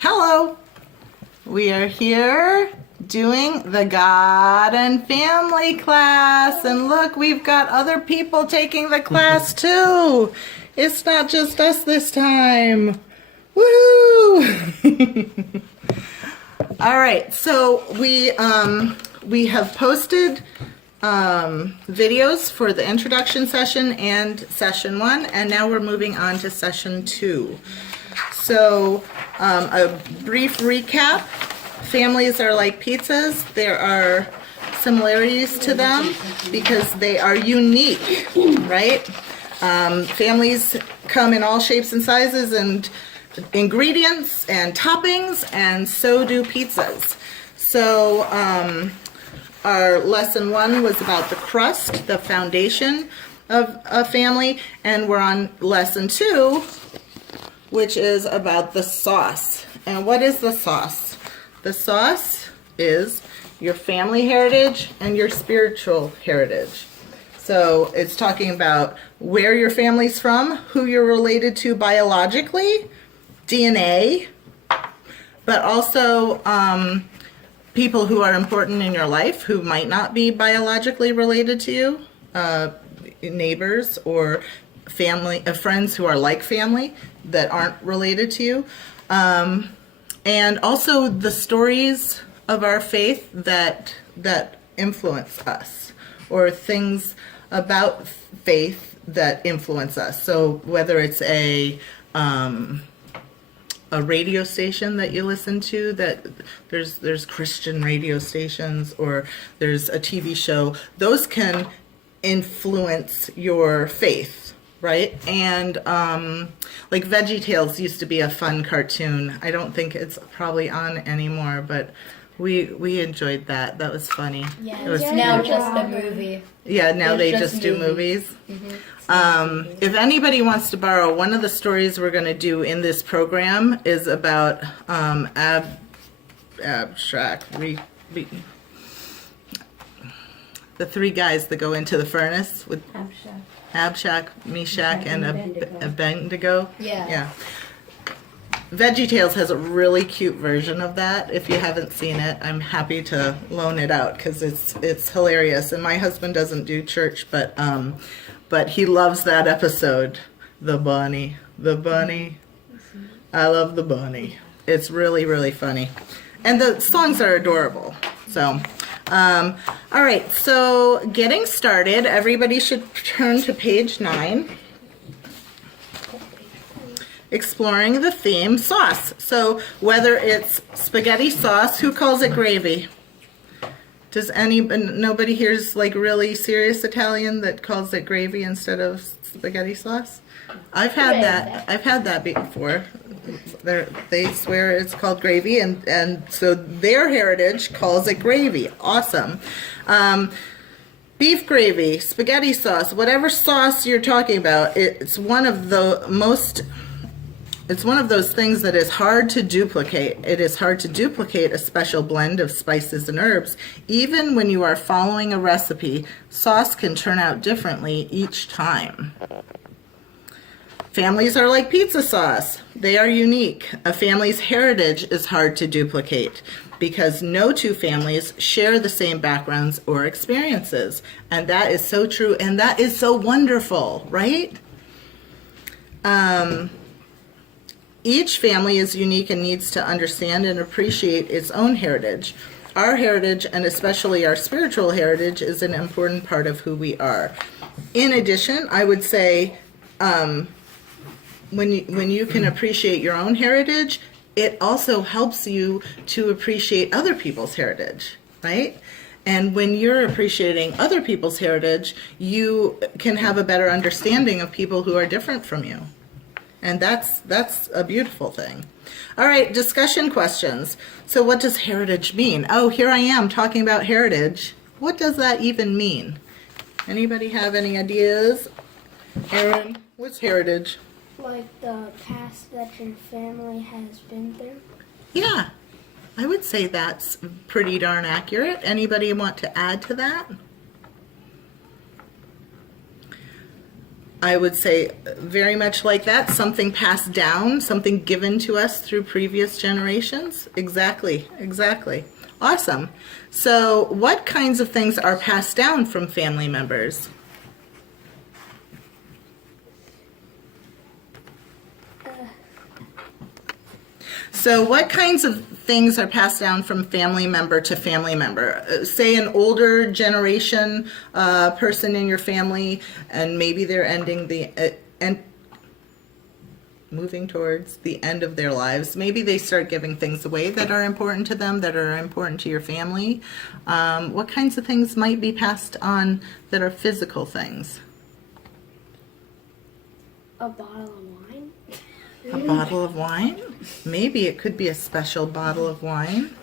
Hello! We are here doing the God and Family class. And look, we've got other people taking the class too. It's not just us this time. Woohoo! All right, so we have posted videos for the introduction session and session 1, and now we're moving on to session 2. So a brief recap. Families are like pizzas. There are similarities to them because they are unique, right? Families come in all shapes and sizes and ingredients and toppings, and so do pizzas. So our lesson 1 was about the crust, the foundation of a family, and we're on lesson 2, which is about the sauce. And what is the sauce? The sauce is your family heritage and your spiritual heritage. So it's talking about where your family's from, who you're related to biologically, DNA, but also people who are important in your life who might not be biologically related to you, neighbors or family, friends who are like family that aren't related to you, and also the stories of our faith that influence us, or things about faith that influence us. So whether it's a radio station that you listen to, that there's Christian radio stations, or there's a TV show, those can influence your faith, right? And like VeggieTales used to be a fun cartoon. I don't think it's probably on anymore, but we enjoyed that. That was funny. Yeah, it was now just a movie. Yeah, now they just do movies. Mm-hmm. If anybody wants to borrow, one of the stories we're going to do in this program is about the 3 guys that go into the furnace with Abshak, Meshach, and Abednego. Yeah. VeggieTales has a really cute version of that. If you haven't seen it, I'm happy to loan it out because it's hilarious. And my husband doesn't do church, but he loves that episode. The bunny. I love the bunny. It's really, really funny. And the songs are adorable. So, all right. So getting started, everybody should turn to page 9. Exploring the theme sauce. So whether it's spaghetti sauce, who calls it gravy? Does nobody here's like really serious Italian that calls it gravy instead of spaghetti sauce? I've had that before. They swear it's called gravy, and so their heritage calls it gravy. Awesome. Beef gravy, spaghetti sauce, whatever sauce you're talking about, it's one of those things that is hard to duplicate. It is hard to duplicate a special blend of spices and herbs. Even when you are following a recipe, sauce can turn out differently each time. Families are like pizza sauce. They are unique. A family's heritage is hard to duplicate because no 2 families share the same backgrounds or experiences. And that is so true, and that is so wonderful, right? Each family is unique and needs to understand and appreciate its own heritage. Our heritage, and especially our spiritual heritage, is an important part of who we are. In addition, I would say when you can appreciate your own heritage, it also helps you to appreciate other people's heritage, right? And when you're appreciating other people's heritage, you can have a better understanding of people who are different from you. And that's a beautiful thing. All right, discussion questions. So what does heritage mean? Oh, here I am talking about heritage. What does that even mean? Anybody have any ideas? Aaron, what's heritage? Like the past that your family has been through? Yeah, I would say that's pretty darn accurate. Anybody want to add to that? I would say very much like that, something passed down, something given to us through previous generations. Exactly, exactly. Awesome. So what kinds of things are passed down from family members? So what kinds of things are passed down from family member to family member? Say an older generation person in your family, and maybe they're ending and moving towards the end of their lives. Maybe they start giving things away that are important to them, that are important to your family. What kinds of things might be passed on that are physical things? A bottle of wine. A bottle of wine? Maybe it could be a special bottle of wine.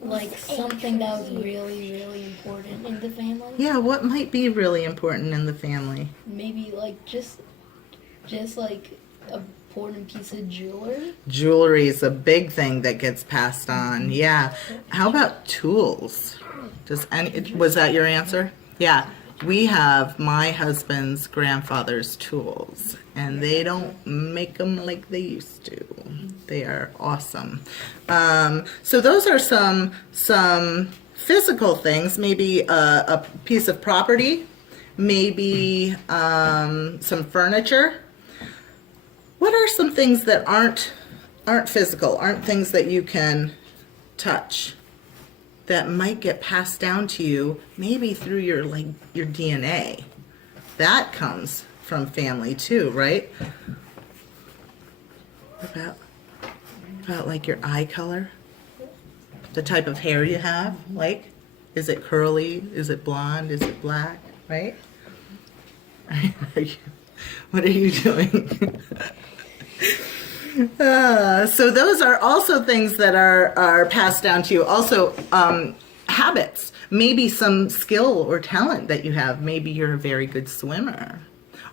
Like something that was really, really important in the family. Yeah, what might be really important in the family? Maybe like just like a important piece of jewelry. Jewelry is a big thing that gets passed on. Yeah. How about tools? Was that your answer? Yeah. We have my husband's grandfather's tools, and they don't make them like they used to. They are awesome. So those are some physical things. Maybe a piece of property, maybe some furniture. What are some things that aren't physical, aren't things that you can touch, that might get passed down to you, maybe through your DNA? That comes from family too, right? What about like your eye color? The type of hair you have, like, is it curly? Is it blonde? Is it black? Right? What are you doing? So those are also things that are passed down to you. Also, habits. Maybe some skill or talent that you have. Maybe you're a very good swimmer.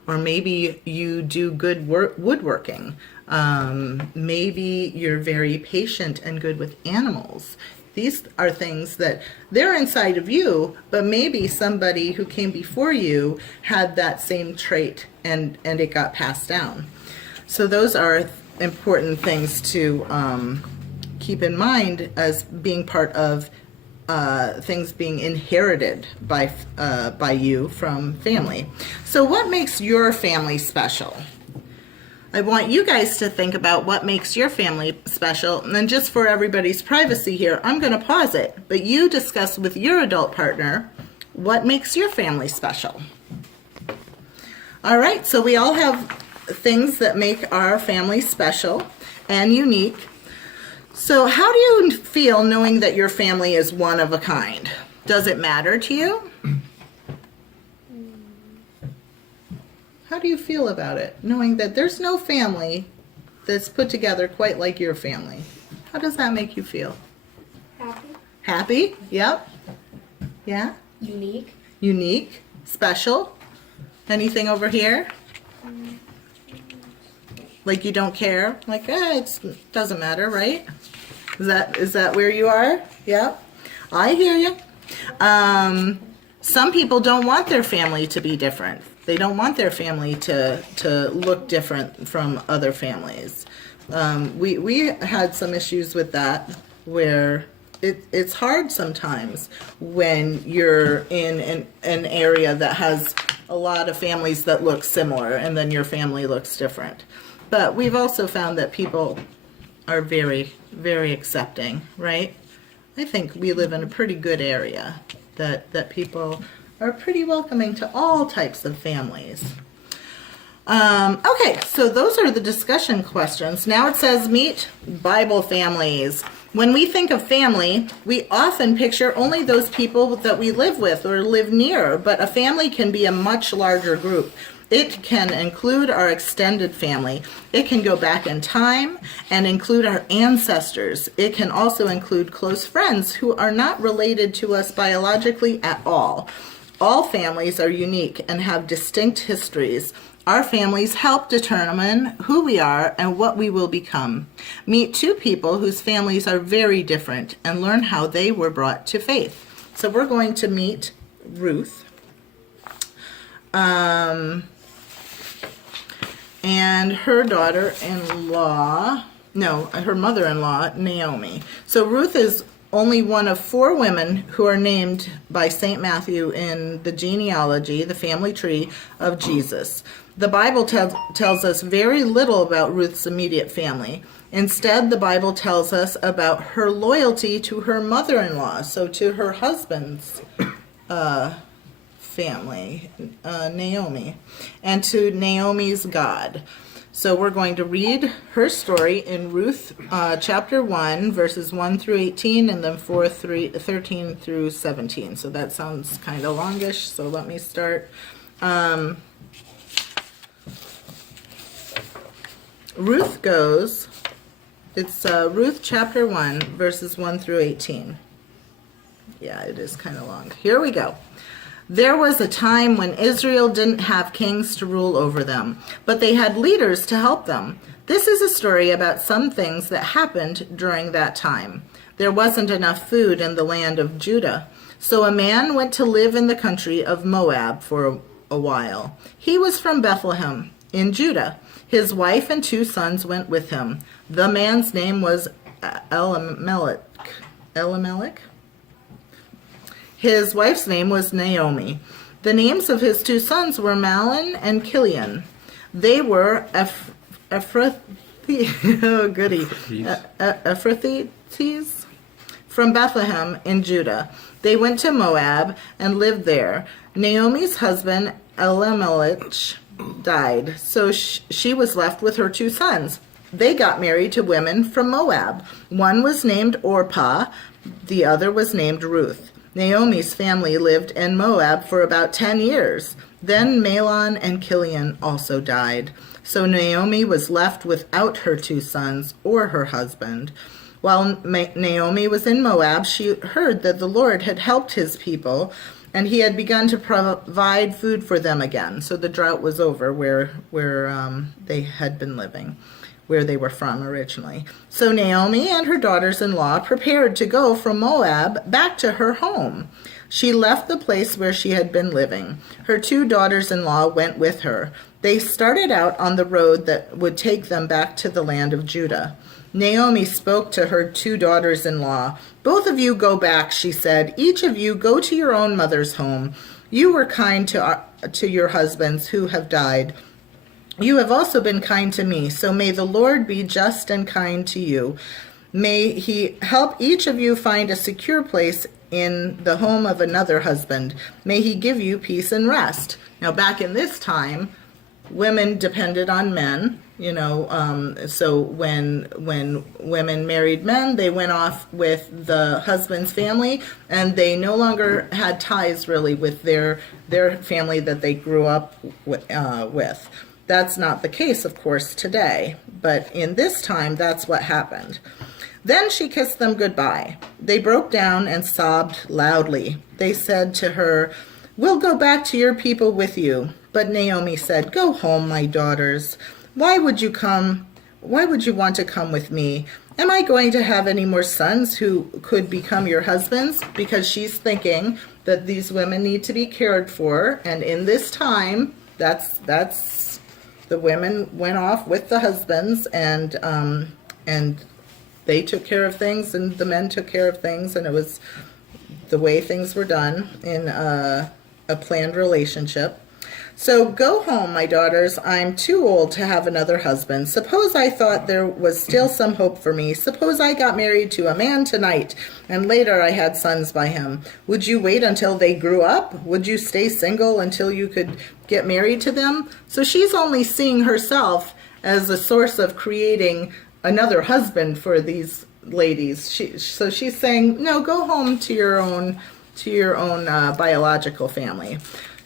Or maybe you do good woodworking. Maybe you're very patient and good with animals. These are things that they're inside of you, but maybe somebody who came before you had that same trait and it got passed down. So those are important things to keep in mind as being part of things being inherited by you from family. So what makes your family special? I want you guys to think about what makes your family special, and then just for everybody's privacy here, I'm going to pause it, but you discuss with your adult partner what makes your family special. All right, so we all have things that make our family special and unique. So how do you feel knowing that your family is one of a kind? Does it matter to you? How do you feel about it, knowing that there's no family that's put together quite like your family? How does that make you feel? Happy. Happy? Yep. Yeah? Unique. Unique? Special? Anything over here? Like you don't care? Like, it doesn't matter, right? Is that where you are? Yep. I hear you. Some people don't want their family to be different. They don't want their family to look different from other families. We had some issues with that, where it's hard sometimes when you're in an area that has a lot of families that look similar and then your family looks different. But we've also found that people are very, very accepting, right? I think we live in a pretty good area, that people are pretty welcoming to all types of families. Okay, so those are the discussion questions. Now it says meet Bible families. When we think of family, we often picture only those people that we live with or live near, but a family can be a much larger group. It can include our extended family. It can go back in time and include our ancestors. It can also include close friends who are not related to us biologically at all. All families are unique and have distinct histories. Our families help determine who we are and what we will become. Meet two people whose families are very different and learn how they were brought to faith. So we're going to meet Ruth. and her daughter-in-law, no, her mother-in-law, Naomi. So Ruth is only one of 4 women who are named by St. Matthew in the genealogy, the family tree of Jesus. The Bible tells us very little about Ruth's immediate family. Instead, the Bible tells us about her loyalty to her mother-in-law, so to her husband's family, Naomi, and to Naomi's God. So we're going to read her story in Ruth chapter 1, verses 1 through 18, and then 13 through 17. So that sounds kind of longish, so let me start. Ruth goes, it's Ruth chapter 1, verses 1 through 18. Yeah, it is kind of long. Here we go. There was a time when Israel didn't have kings to rule over them, but they had leaders to help them. This is a story about some things that happened during that time. There wasn't enough food in the land of Judah, so a man went to live in the country of Moab for a while. He was from Bethlehem in Judah. His wife and 2 sons went with him. The man's name was Elimelech. His wife's name was Naomi. The names of his 2 sons were Mahlon and Kilion. They were Ephrathites from Bethlehem in Judah. They went to Moab and lived there. Naomi's husband Elimelech died, so she was left with her 2 sons. They got married to women from Moab. One was named Orpah, the other was named Ruth. Naomi's family lived in Moab for about 10 years. Then Mahlon and Kilion also died. So Naomi was left without her 2 sons or her husband. While Naomi was in Moab, she heard that the Lord had helped his people, and he had begun to provide food for them again. So the drought was over where they had been living, where they were from originally. So Naomi and her daughters-in-law prepared to go from Moab back to her home. She left the place where she had been living. Her 2 daughters-in-law went with her. They started out on the road that would take them back to the land of Judah. Naomi spoke to her 2 daughters-in-law. "Both of you go back," she said. "Each of you go to your own mother's home. You were kind to your husbands who have died. You have also been kind to me, so may the Lord be just and kind to you. May he help each of you find a secure place in the home of another husband. May he give you peace and rest." Now, back in this time, women depended on men, so when women married men, they went off with the husband's family, and they no longer had ties really with their family that they grew up with. That's not the case, of course, today, but in this time, that's what happened. Then she kissed them goodbye. They broke down and sobbed loudly. They said to her, "We'll go back to your people with you." But Naomi said, "Go home, my daughters. Why would you want to come with me? Am I going to have any more sons who could become your husbands?" Because she's thinking that these women need to be cared for, and in this time, that's the women went off with the husbands, and they took care of things, and the men took care of things, and it was the way things were done in a planned relationship. "So go home, my daughters. I'm too old to have another husband. Suppose I thought there was still some hope for me. Suppose I got married to a man tonight, and later I had sons by him. Would you wait until they grew up? Would you stay single until you could get married to them?" So she's only seeing herself as a source of creating another husband for these ladies. So she's saying, no, go home to your own biological family.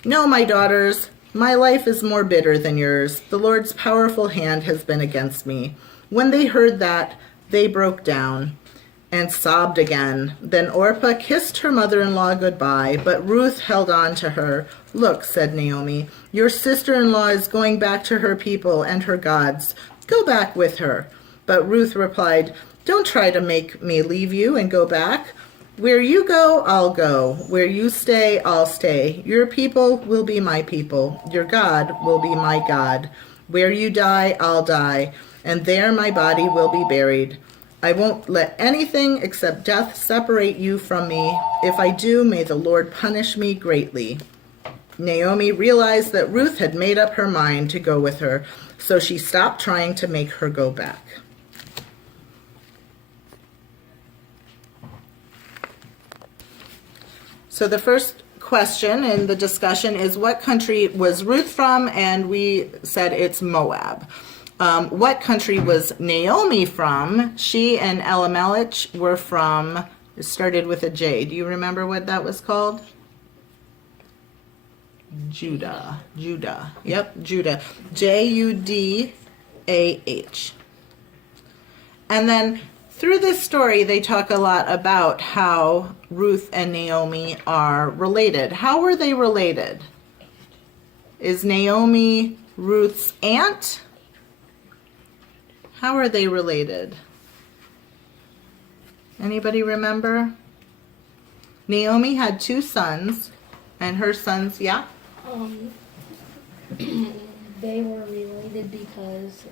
"No, my daughters, my life is more bitter than yours. The Lord's powerful hand has been against me." When they heard that, they broke down and sobbed again. Then Orpah kissed her mother-in-law goodbye, but Ruth held on to her. "Look," said Naomi, "your sister-in-law is going back to her people and her gods. Go back with her." But Ruth replied, "Don't try to make me leave you and go back. Where you go, I'll go. Where you stay, I'll stay. Your people will be my people. Your God will be my God." Where you die, I'll die, and there my body will be buried. I won't let anything except death separate you from me. If I do, may the Lord punish me greatly." Naomi realized that Ruth had made up her mind to go with her, so she stopped trying to make her go back. So the first question in the discussion is, what country was Ruth from? And we said it's Moab. What country was Naomi from? She and Elimelech were from, it started with a J. Do you remember what that was called? Judah. Yep, Judah. Judah. And then through this story, they talk a lot about how Ruth and Naomi are related. How were they related? Is Naomi Ruth's aunt? How are they related? Anybody remember? Naomi had 2 sons, and her sons, yeah? They were related because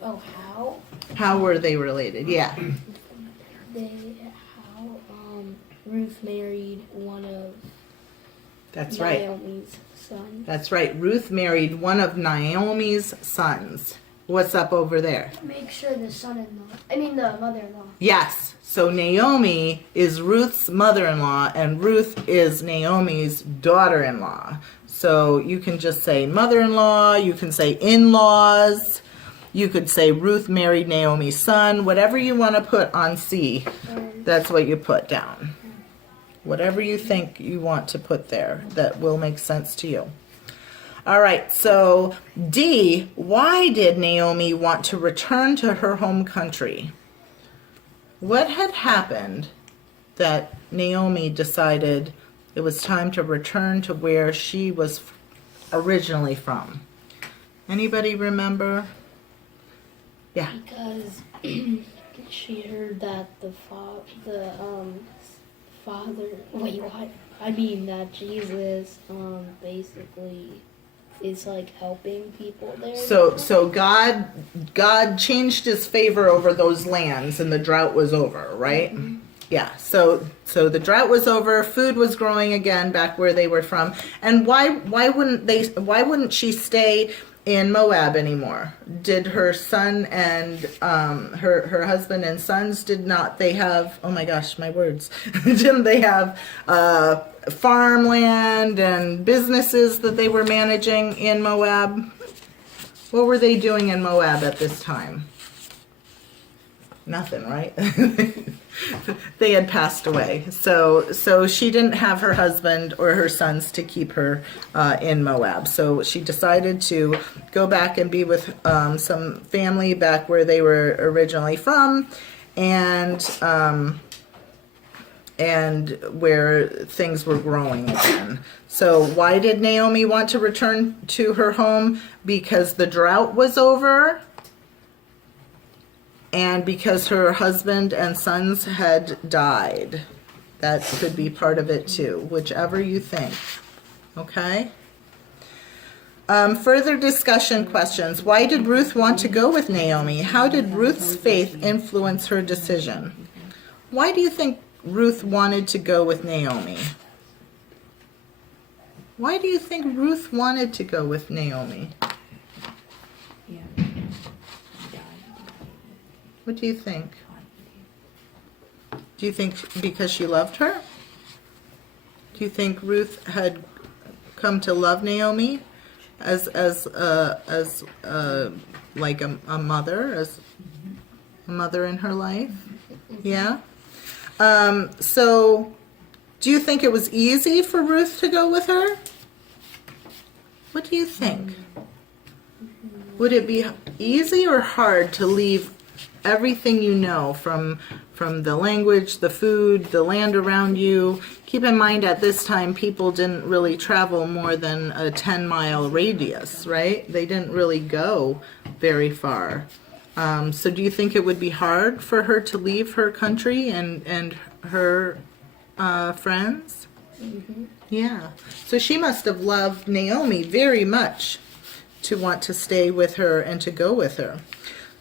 how? How were they related? Yeah. Ruth married one of That's right. Naomi's sons. That's right. Ruth married one of Naomi's sons. What's up over there? Make sure the the mother-in-law. Yes. So Naomi is Ruth's mother-in-law, and Ruth is Naomi's daughter-in-law. So you can just say mother-in-law, you can say in-laws, you could say Ruth married Naomi's son, whatever you want to put on C, that's what you put down. Whatever you think you want to put there that will make sense to you. All right, so D, why did Naomi want to return to her home country? What had happened that Naomi decided it was time to return to where she was originally from? Anybody remember? Yeah. Because she heard that that Jesus basically is like helping people there. So God changed his favor over those lands, and the drought was over, right? Mm-hmm. Yeah. So the drought was over, food was growing again back where they were from. And why wouldn't she stay in Moab anymore? Did her son and her husband and sons, didn't they have didn't they have farmland and businesses that they were managing in Moab? What were they doing in Moab at this time? Nothing, right? They had passed away. So she didn't have her husband or her sons to keep her in Moab. So she decided to go back and be with some family back where they were originally from, and where things were growing again. So why did Naomi want to return to her home? Because the drought was over, and because her husband and sons had died. That could be part of it too, whichever you think. Okay? Further discussion questions. Why did Ruth want to go with Naomi? How did Ruth's faith influence her decision? Why do you think Ruth wanted to go with Naomi? Why do you think Ruth wanted to go with Naomi? What do you think? Do you think because she loved her? Do you think Ruth had come to love Naomi as like a mother, as a mother in her life? Yeah. So, do you think it was easy for Ruth to go with her? What do you think? Would it be easy or hard to leave everything you know from the language, the food, the land around you? Keep in mind at this time people didn't really travel more than a 10-mile radius, right? They didn't really go very far. So do you think it would be hard for her to leave her country and her friends? Mm-hmm. Yeah. So she must have loved Naomi very much. to want to stay with her and to go with her.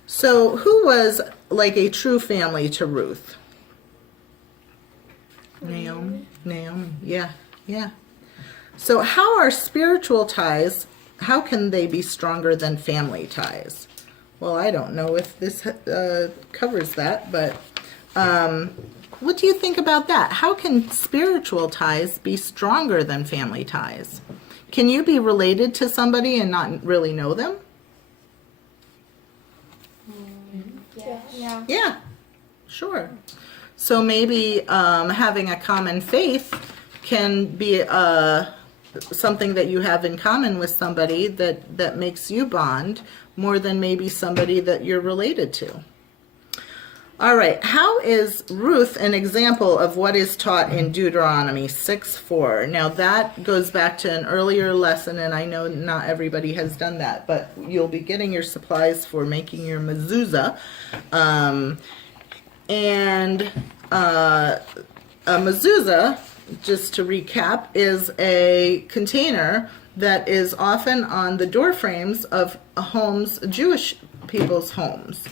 So who was like a true family to Ruth? Naomi. Yeah. So how are spiritual ties, how can they be stronger than family ties? Well, I don't know if this covers that, but what do you think about that? How can spiritual ties be stronger than family ties? Can you be related to somebody and not really know them? Yeah, sure. So maybe having a common faith can be something that you have in common with somebody that makes you bond more than maybe somebody that you're related to. All right, how is Ruth an example of what is taught in Deuteronomy 6:4? Now that goes back to an earlier lesson, and I know not everybody has done that, but you'll be getting your supplies for making your mezuzah. A mezuzah, just to recap, is a container that is often on the door frames of homes, Jewish people's homes.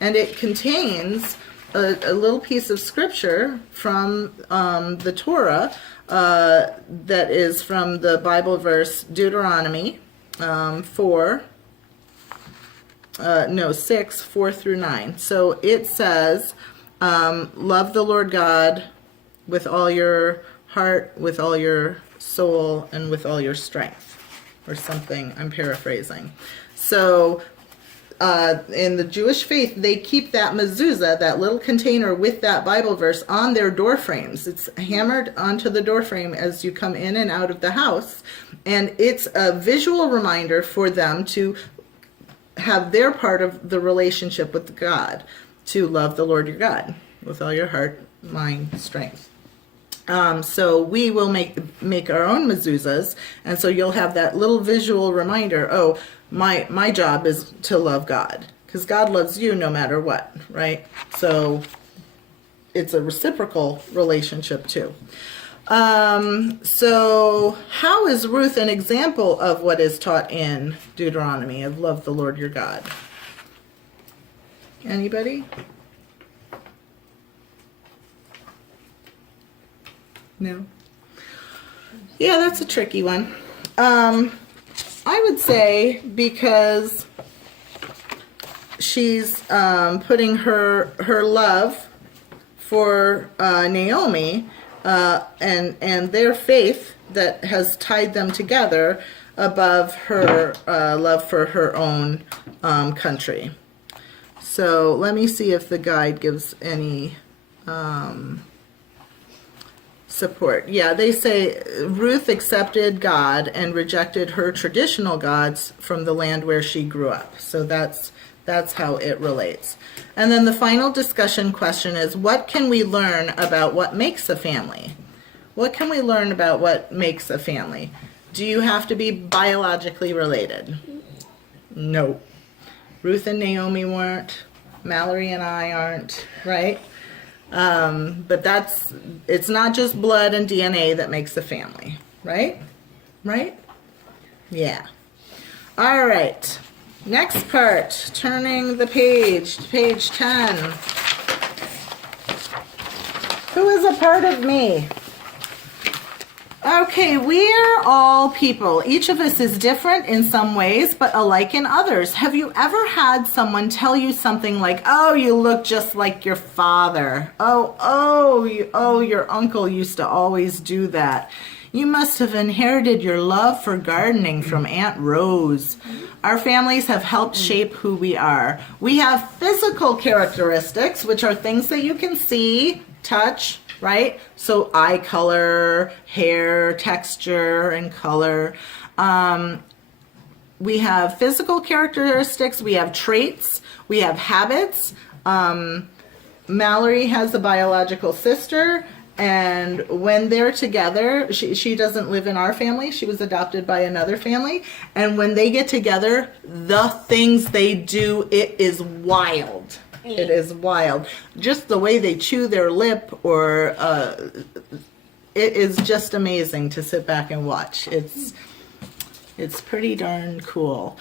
And it contains a little piece of scripture from the Torah that is from the Bible verse Deuteronomy 6:4-9. So it says, love the Lord God with all your heart, with all your soul, and with all your strength, or something. I'm paraphrasing. So in the Jewish faith, they keep that mezuzah, that little container with that Bible verse, on their door frames. It's hammered onto the door frame as you come in and out of the house, and it's a visual reminder for them to have their part of the relationship with God, to love the Lord your God with all your heart, mind, strength. So we will make our own mezuzahs, and so you'll have that little visual reminder, oh, my job is to love God, because God loves you no matter what, right? So it's a reciprocal relationship too. So how is Ruth an example of what is taught in Deuteronomy, of love the Lord your God? Anybody? No? Yeah, that's a tricky one. I would say because she's putting her love for Naomi and their faith that has tied them together above her love for her own country. So let me see if the guide gives any support. Yeah, they say Ruth accepted God and rejected her traditional gods from the land where she grew up. So that's how it relates. And then the final discussion question is, what can we learn about what makes a family? What can we learn about what makes a family? Do you have to be biologically related? No. Ruth and Naomi weren't. Mallory and I aren't, right? But it's not just blood and DNA that makes a family, right? Right? Yeah. All right. Next part, turning the page to page 10. Who is a part of me? Okay, we're all people. Each of us is different in some ways, but alike in others. Have you ever had someone tell you something like, oh, you look just like your father. Your uncle used to always do that. You must have inherited your love for gardening from Aunt Rose. Our families have helped shape who we are. We have physical characteristics, which are things that you can see, touch, right? So eye color, hair texture, and color. We have physical characteristics, we have traits, we have habits. Mallory has a biological sister, and when they're together, she doesn't live in our family, she was adopted by another family, and when they get together, the things they do, it is wild. It is wild. Just the way they chew their lip, or it is just amazing to sit back and watch. It's It's pretty darn cool.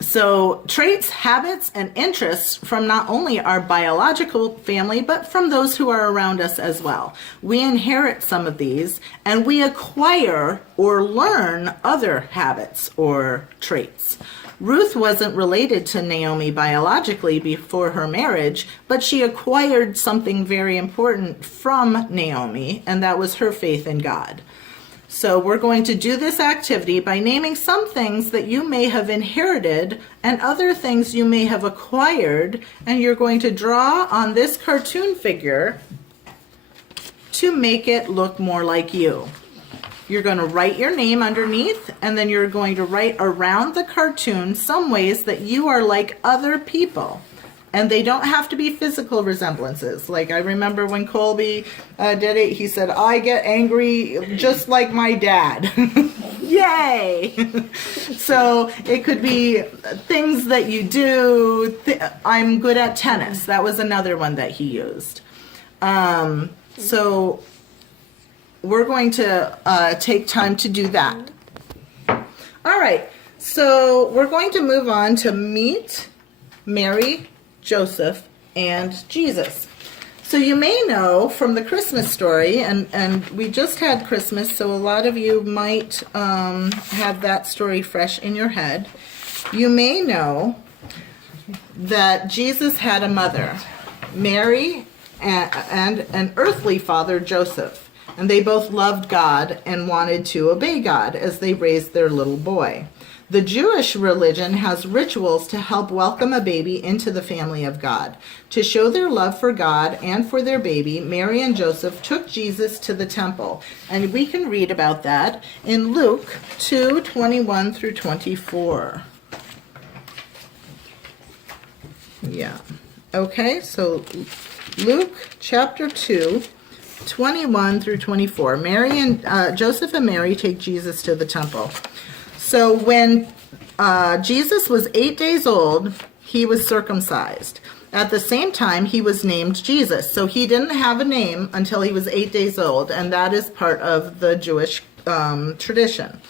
So traits, habits, and interests from not only our biological family, but from those who are around us as well. We inherit some of these, and we acquire or learn other habits or traits. Ruth wasn't related to Naomi biologically before her marriage, but she acquired something very important from Naomi, and that was her faith in God. So we're going to do this activity by naming some things that you may have inherited and other things you may have acquired, and you're going to draw on this cartoon figure to make it look more like you. You're going to write your name underneath, and then you're going to write around the cartoon some ways that you are like other people. And they don't have to be physical resemblances. Like I remember when Colby did it, he said, I get angry just like my dad. Yay! So it could be things that you do. I'm good at tennis. That was another one that he used. So we're going to take time to do that. All right, so we're going to move on to meet Mary, Joseph, and Jesus. So you may know from the Christmas story, and we just had Christmas, so a lot of you might have that story fresh in your head. You may know that Jesus had a mother, Mary, and an earthly father, Joseph. And they both loved God and wanted to obey God as they raised their little boy. The Jewish religion has rituals to help welcome a baby into the family of God. To show their love for God and for their baby, Mary and Joseph took Jesus to the temple. And we can read about that in Luke 2:21 through 24. Yeah. Okay, so Luke chapter 2. 21 through 24. Mary and Joseph and Mary take Jesus to the temple. So when Jesus was 8 days old, he was circumcised. At the same time, he was named Jesus. So he didn't have a name until he was 8 days old, and that is part of the Jewish tradition.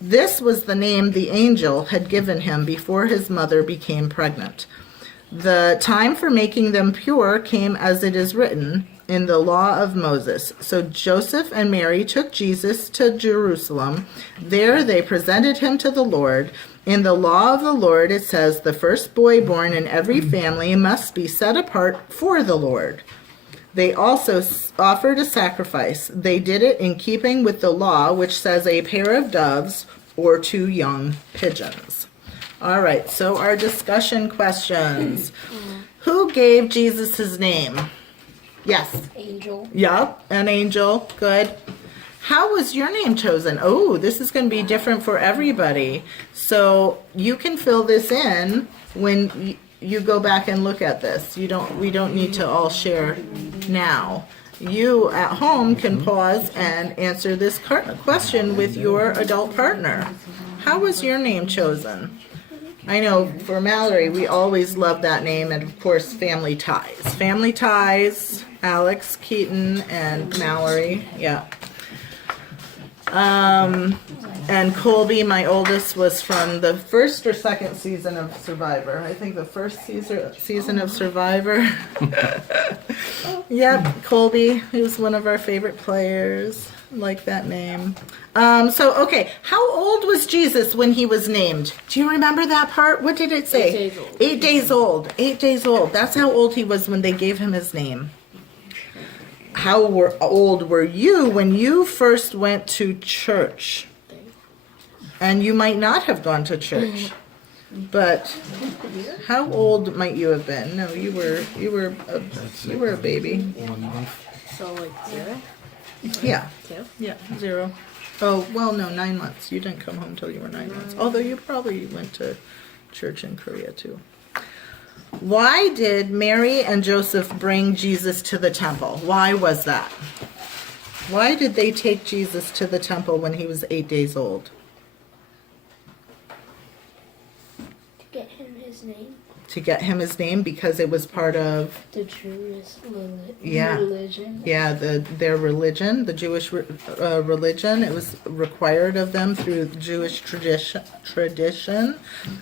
This was the name the angel had given him before his mother became pregnant. The time for making them pure came as it is written in the law of Moses. So Joseph and Mary took Jesus to Jerusalem. There they presented him to the Lord. In the law of the Lord it says, the first boy born in every family must be set apart for the Lord. They also offered a sacrifice. They did it in keeping with the law, which says a pair of doves or 2 young pigeons. All right, so our discussion questions. Who gave Jesus his name? Yes. Angel. Yup, an angel. Good. How was your name chosen? Oh, this is going to be different for everybody. So you can fill this in when you go back and look at this. We don't need to all share now. You at home can pause and answer this question with your adult partner. How was your name chosen? I know for Mallory, we always love that name, and of course, Family Ties. Family Ties, Alex, Keaton, and Mallory, yeah. And Colby, my oldest, was from the first or second season of Survivor. I think the first season of Survivor. Yep, Colby, he was one of our favorite players. Like that name. Okay, how old was Jesus when he was named? Do you remember that part? What did it say? 8 days old. 8 days old. 8 days old. That's how old he was when they gave him his name. How old were you when you first went to church? And you might not have gone to church. But how old might you have been? No, you were a baby. 1 month. So like 0? Yeah. 2? Yeah, 0. Oh, well, no, 9 months. You didn't come home till you were 9 months. Although you probably went to church in Korea too. Why did Mary and Joseph bring Jesus to the temple? Why was that? Why did they take Jesus to the temple when he was 8 days old? To get him his name. to get him his name because it was part of The Jewish Yeah. religion. their religion, the Jewish religion. It was required of them through Jewish tradition.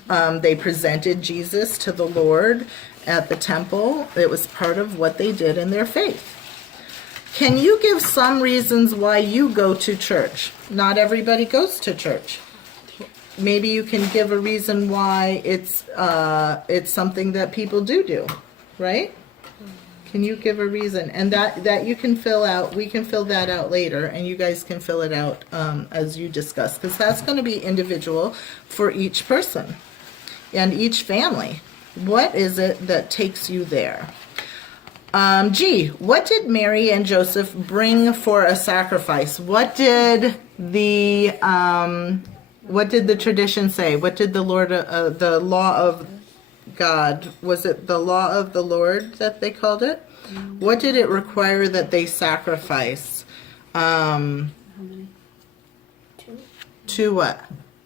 They presented Jesus to the Lord at the temple. It was part of what they did in their faith. Can you give some reasons why you go to church? Not everybody goes to church. Maybe you can give a reason why it's something that people do, right? Can you give a reason? And that you can fill out. We can fill that out later, and you guys can fill it out as you discuss, because that's going to be individual for each person and each family. What is it that takes you there? G, what did Mary and Joseph bring for a sacrifice? What did the tradition say? What did the law of God, was it the law of the Lord that they called it? What did it require that they sacrifice? Two what?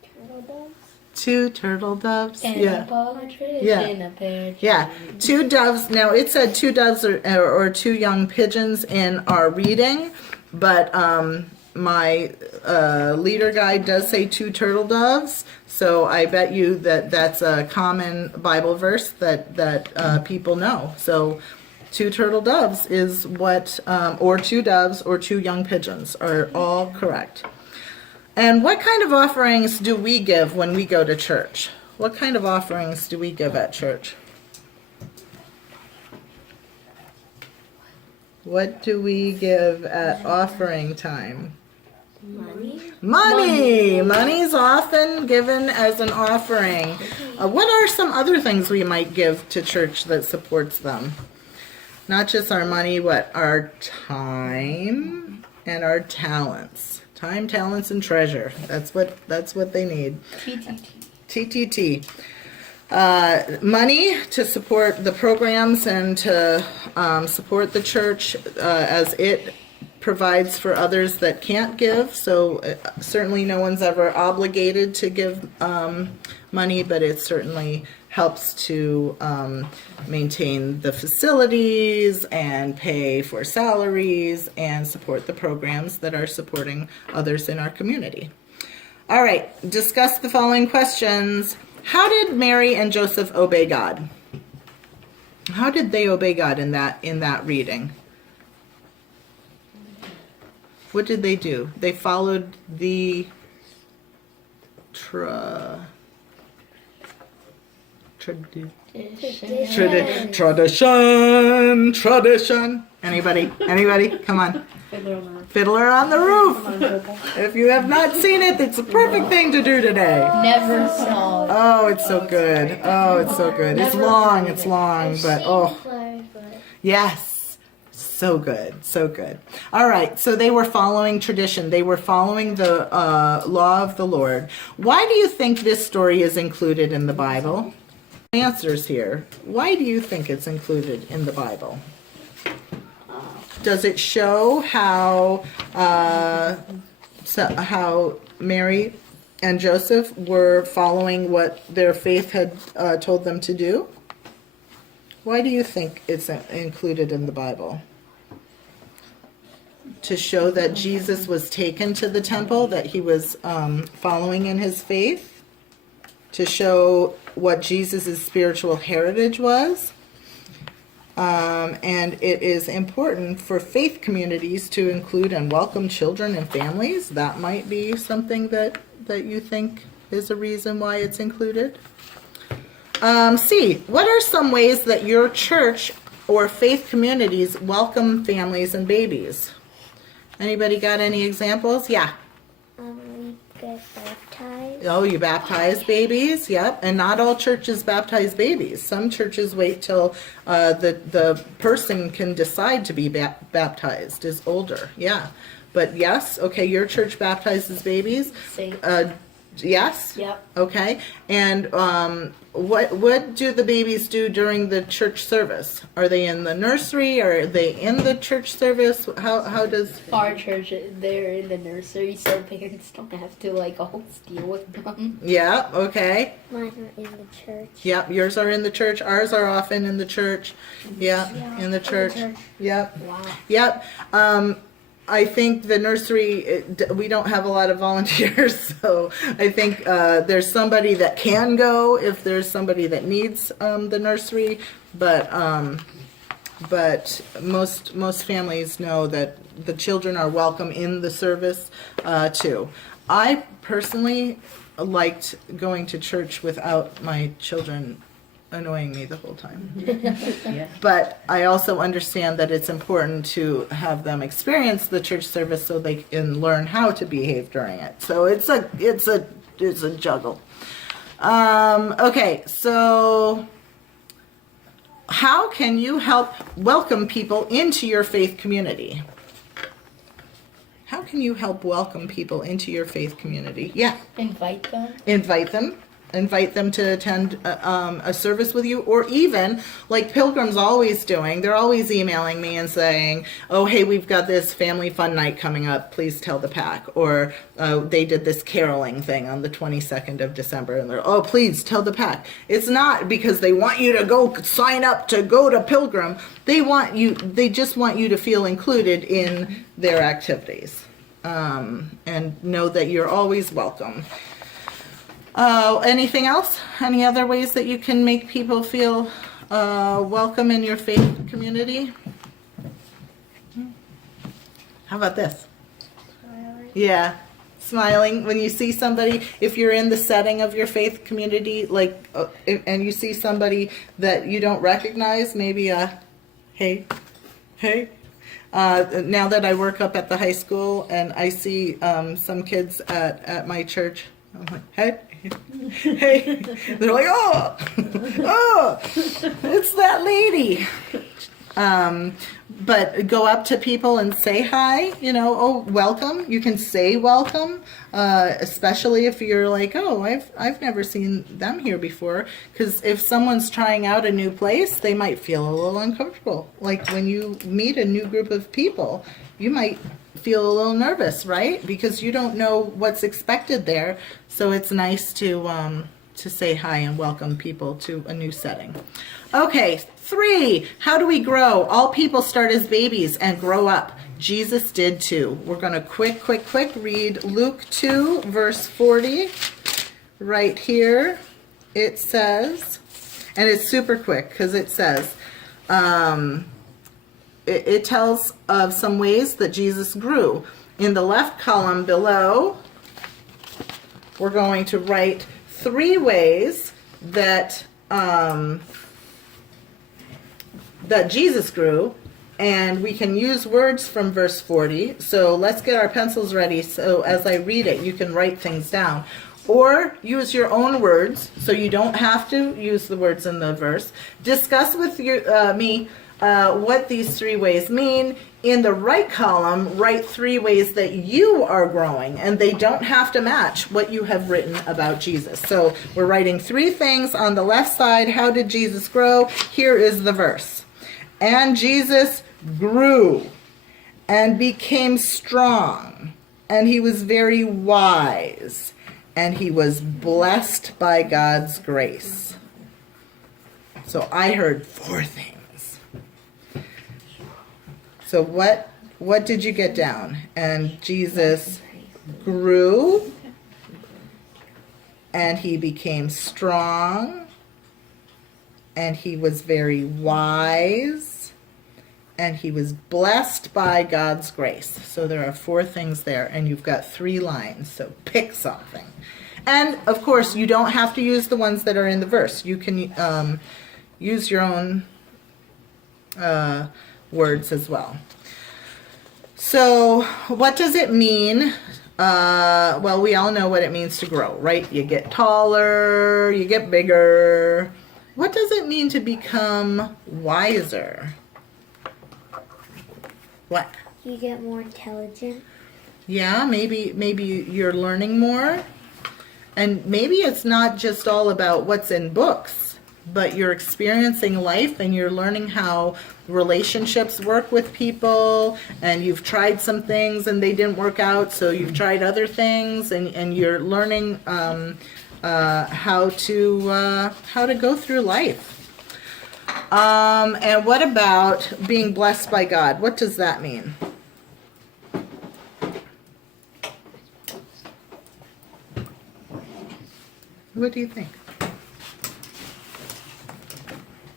Turtle doves. 2 turtle doves? And Yeah. a partridge Yeah. in a pear tree. Yeah, 2 doves. Now it said 2 doves or 2 young pigeons in our reading, but my leader guide does say 2 turtle doves. So I bet you that that's a common Bible verse that people know. So 2 turtle doves is what, or 2 doves or 2 young pigeons are all correct. And what kind of offerings do we give when we go to church? What kind of offerings do we give at church? What do we give at offering time? Money. Money's often given as an offering. What are some other things we might give to church that supports them? Not just our money, what? Our time and our talents. Time, talents, and treasure. That's what they need. TTT. Money to support the programs and to support the church as it provides for others that can't give. So certainly no one's ever obligated to give money, but it certainly helps to maintain the facilities and pay for salaries and support the programs that are supporting others in our community. All right, discuss the following questions. How did Mary and Joseph obey God? How did they obey God in that reading? What did they do? They followed the tradition. Anybody? Come on. Fiddler on the Roof. If you have not seen it, it's a perfect thing to do today. Never saw it. Oh, it's so good. Oh, it's so good. It's long, but oh, yes. So good, so good. All right, so they were following tradition. They were following the law of the Lord. Why do you think this story is included in the Bible? Answers here. Why do you think it's included in the Bible? Does it show how Mary and Joseph were following what their faith had told them to do? Why do you think it's included in the Bible? To show that Jesus was taken to the temple, that he was following in his faith? To show what Jesus' spiritual heritage was? And it is important for faith communities to include and welcome children and families. That might be something that you think is a reason why it's included. C, what are some ways that your church or faith communities welcome families and babies? Anybody got any examples? Yeah. We get baptized. Oh, you baptize babies? Yep. And not all churches baptize babies. Some churches wait till the person can decide to be baptized, is older. Yeah. But yes, okay, your church baptizes babies. Say Yes? Yep. Okay. And what do the babies do during the church service? Are they in the nursery? Are they in the church service? How does... Our church, they're in the nursery, so parents don't have to like always deal with them. Yeah, okay. Mine are in the church. Yep, yours are in the church. Ours are often in the church. Yep, in the church. Yep. Wow. Yep. I think the nursery, we don't have a lot of volunteers, so I think there's somebody that can go if there's somebody that needs the nursery, but most families know that the children are welcome in the service too. I personally liked going to church without my children annoying me the whole time. But I also understand that it's important to have them experience the church service so they can learn how to behave during it. So it's a juggle. Okay, so how can you help welcome people into your faith community? How can you help welcome people into your faith community? Yeah. Invite them. Invite them to attend a service with you, or even like Pilgrim's always doing, they're always emailing me and saying, oh, hey, we've got this family fun night coming up, please tell the pack. Or they did this caroling thing on the 22nd of December, and they're, oh, please tell the pack. It's not because they want you to go sign up to go to Pilgrim. They just want you to feel included in their activities, and know that you're always welcome. Anything else? Any other ways that you can make people feel welcome in your faith community? How about this? Smiling. Yeah, smiling when you see somebody. If you're in the setting of your faith community, like, and you see somebody that you don't recognize, maybe hey. Now that I work up at the high school and I see some kids at my church, I'm like, hey. Hey, they're like, oh, it's that lady. But go up to people and say hi, oh, welcome. You can say welcome, especially if you're like, oh, I've never seen them here before. Because if someone's trying out a new place, they might feel a little uncomfortable. Like when you meet a new group of people, you might feel a little nervous, right? Because you don't know what's expected there. So it's nice to say hi and welcome people to a new setting. Okay, 3, how do we grow? All people start as babies and grow up. Jesus did too. We're going to quick read Luke 2, verse 40. Right here, it says, and it's super quick because it says, it tells of some ways that Jesus grew. In the left column below, we're going to write 3 ways that that Jesus grew, and we can use words from verse 40. So let's get our pencils ready so as I read it, you can write things down. Or use your own words, so you don't have to use the words in the verse. Discuss with me what these 3 ways mean. In the right column, write 3 ways that you are growing, and they don't have to match what you have written about Jesus. So we're writing 3 things on the left side. How did Jesus grow? Here is the verse. And Jesus grew and became strong, and he was very wise, and he was blessed by God's grace. So I heard 4 things. So what did you get down? And Jesus grew, and he became strong, and he was very wise, and he was blessed by God's grace. So there are 4 things there, and you've got 3 lines, so pick something. And, of course, you don't have to use the ones that are in the verse. You can use your own words as well. So what does it mean? Well, we all know what it means to grow, right? You get taller, you get bigger. What does it mean to become wiser? What? You get more intelligent. Yeah, maybe you're learning more. And maybe it's not just all about what's in books, but you're experiencing life and you're learning how relationships work with people, and you've tried some things and they didn't work out, so you've tried other things, and you're learning how to go through life. And what about being blessed by God? What does that mean? What do you think?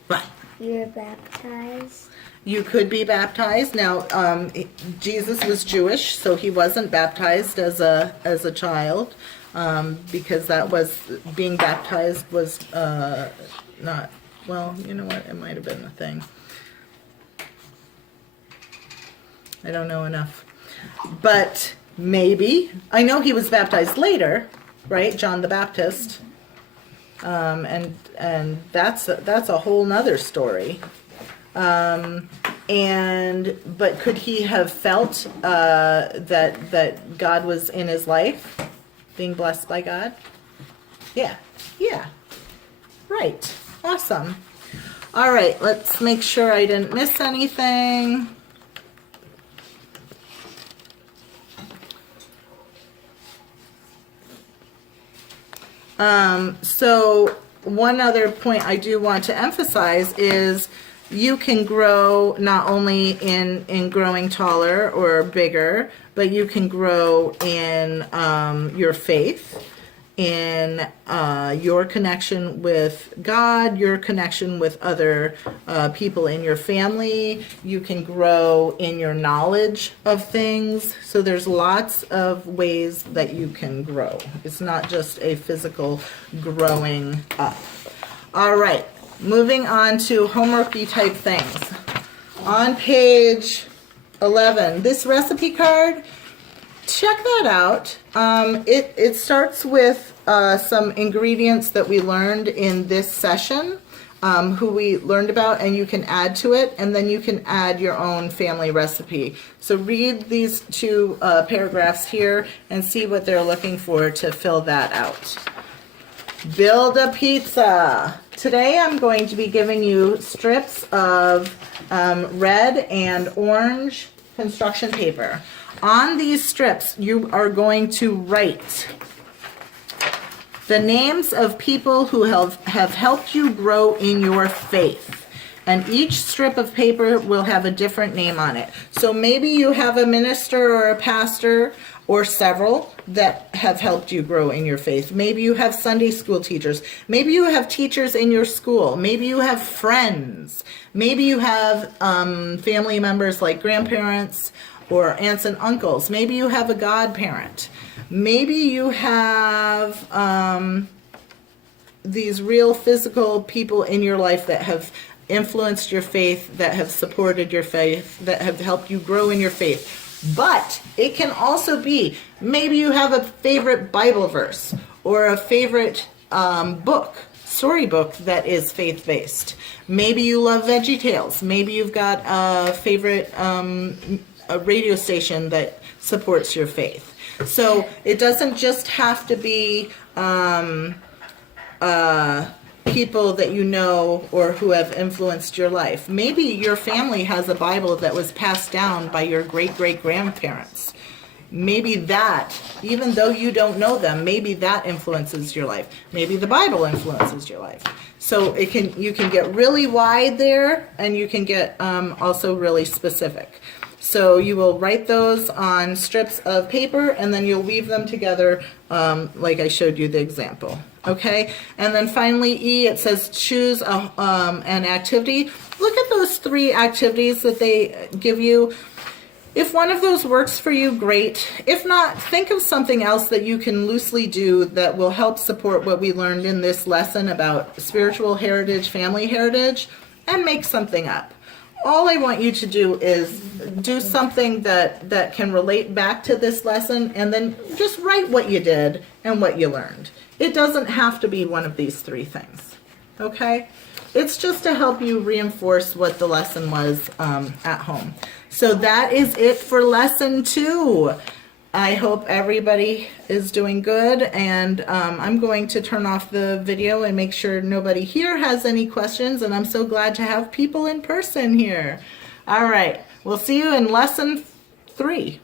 What? You're baptized. You could be baptized. Now, Jesus was Jewish, so he wasn't baptized as a child, because that was, being baptized was not, well, you know what, it might have been a thing. I don't know enough. But maybe, I know he was baptized later, right? John the Baptist. And that's a whole nother story. But could he have felt that God was in his life, being blessed by God? Yeah, right. Awesome. All right, let's make sure I didn't miss anything. So one other point I do want to emphasize is you can grow not only in growing taller or bigger, but you can grow in your faith, in your connection with God, your connection with other people in your family. You can grow in your knowledge of things. So there's lots of ways that you can grow. It's not just a physical growing up. All right, moving on to homeworky type things. On page 11, this recipe card, check that out. It starts with some ingredients that we learned in this session, who we learned about, and you can add to it, and then you can add your own family recipe. So read these two paragraphs here and see what they're looking for to fill that out. Build a pizza. Today I'm going to be giving you strips of red and orange construction paper. On these strips, you are going to write the names of people who have helped you grow in your faith. And each strip of paper will have a different name on it. So maybe you have a minister or a pastor or several that have helped you grow in your faith. Maybe you have Sunday school teachers. Maybe you have teachers in your school. Maybe you have friends. Maybe you have family members like grandparents or aunts and uncles. Maybe you have a godparent. Maybe you have these real physical people in your life that have influenced your faith, that have supported your faith, that have helped you grow in your faith. But it can also be, maybe you have a favorite Bible verse or a favorite book, storybook that is faith-based. Maybe you love VeggieTales. Maybe you've got a favorite a radio station that supports your faith. So it doesn't just have to be people that you know or who have influenced your life. Maybe your family has a Bible that was passed down by your great-great-grandparents. Maybe that, even though you don't know them, maybe that influences your life. Maybe the Bible influences your life. So you can get really wide there, and you can get also really specific. So you will write those on strips of paper, and then you'll weave them together like I showed you the example. Okay? And then finally, E, it says choose an activity. Look at those 3 activities that they give you. If one of those works for you, great. If not, think of something else that you can loosely do that will help support what we learned in this lesson about spiritual heritage, family heritage, and make something up. All I want you to do is do something that can relate back to this lesson, and then just write what you did and what you learned. It doesn't have to be one of these 3 things, okay? It's just to help you reinforce what the lesson was at home. So that is it for lesson 2. I hope everybody is doing good, and I'm going to turn off the video and make sure nobody here has any questions, and I'm so glad to have people in person here. All right, we'll see you in lesson 3.